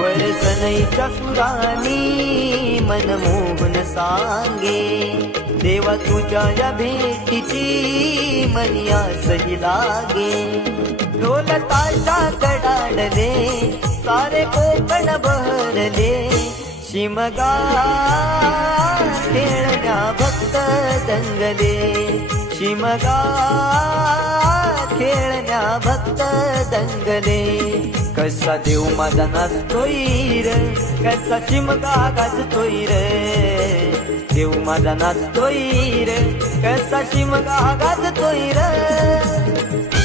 स्वर सनईच्या सुरानी मनमोहन सांगे, देवा तुझ्या या भेटीची मनी आसही लागे। ढोल ताशा कडाडले सारे कोकण बहरले, शिमगा खेळण्या भक्त दंगले, शिमगा खेळण्या भक्त दंगले। कसा देव माझा नाचतोय रे, कसा शिमगा गाजतोय रे, देव माझा नाचतोय रे, कसा शिमगा गाजतोय रे।